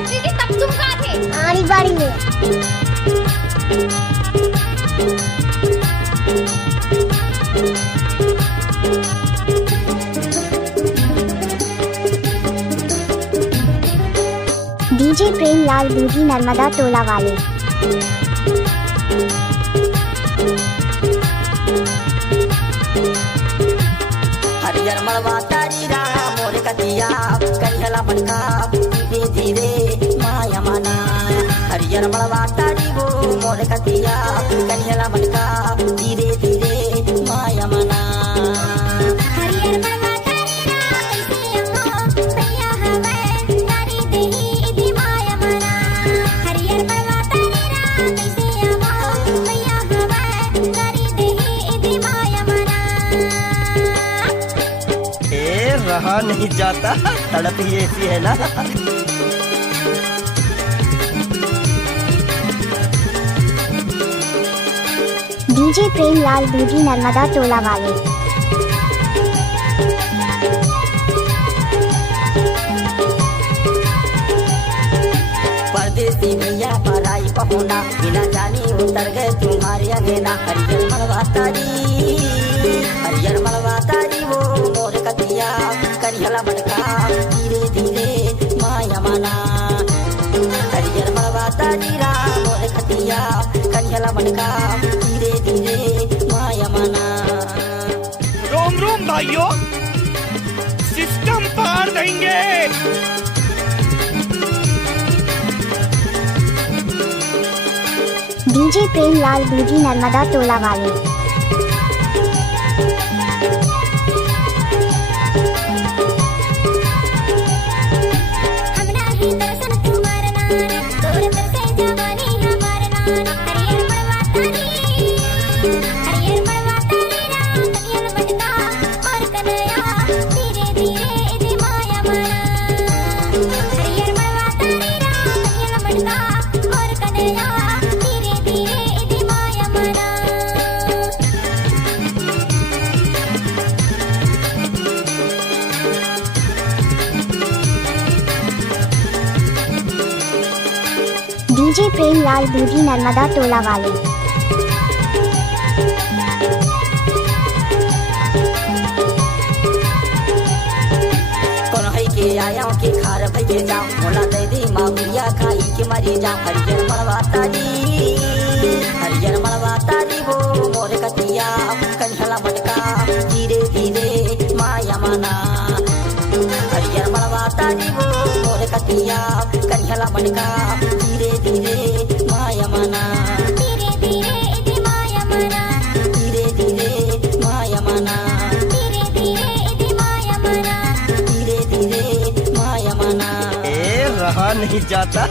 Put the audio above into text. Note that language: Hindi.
फैक्ट्री की तब तुम कहाँ थे? आरी बारी में। डीजे प्रेमलाल बूढ़ी नर्मदा टोला वाले। हरियर मड़वा तारी राम मोर कतिया करिहला बनका धीरे धीरे माया मना। हरियर मड़वा तारी वो मोर कतिया करिहला बनका धीरे धीरे माया मना। हरियर मड़वा तारी राम कैसे अम्मा भैया हवे नारी देही इति माया मना। हरियर मड़वा तारी राम कैसे अम्मा भैया हवे नारी देही इति माया मना। रहा नहीं जाता, तड़प ही ऐसी है ना। डीजे प्रेमलाल बूढ़ी नर्मदा टोला वाले। परदेसी भैया पराई पहुना बिना जानी उतर गए तुम्हारे अंगना। हरियर मड़वा तारी वो मोर कतिया करिहला बनका धीरे धीरे माया मना। हरियर मड़वा तारी राम मोर कतिया करिहला बनका धीरे धीरे माया मना। रोम रोम भाइयों, सिस्टम पार देंगे। डीजे प्रेमलाल बूढ़ी नर्मदा टोला वाले। हमरा ही दर्शन तुम्हार नान तोर तरसे जवानी हमार नान। हरियर मड़वा तारी राम करियल बनका और कन्हैया धीरे धीरे इति माया मना। हरियर मड़वा तारी राम करियल बनका और कन्हैया धीरे धीरे इति माया मना। डीजे प्रेमलाल बूढ़ी नर्मदा टोला वाले। कन्हई के आया के खार भैया जाओ मोला दे दी माहुरिया खाई के मरी जाओ। हरियर मड़वा तारी वो मोर कतिया करिहला बनका धीरे धीरे माया मना। हरियर मड़वा तारी वो मोर कतिया करिहला बनका धीरे धीरे माया मना। धीरे धीरे इति माया मना। धीरे धीरे माया मना। धीरे धीरे इति माया मना। धीरे धीरे माया मना। रहा नहीं जाता।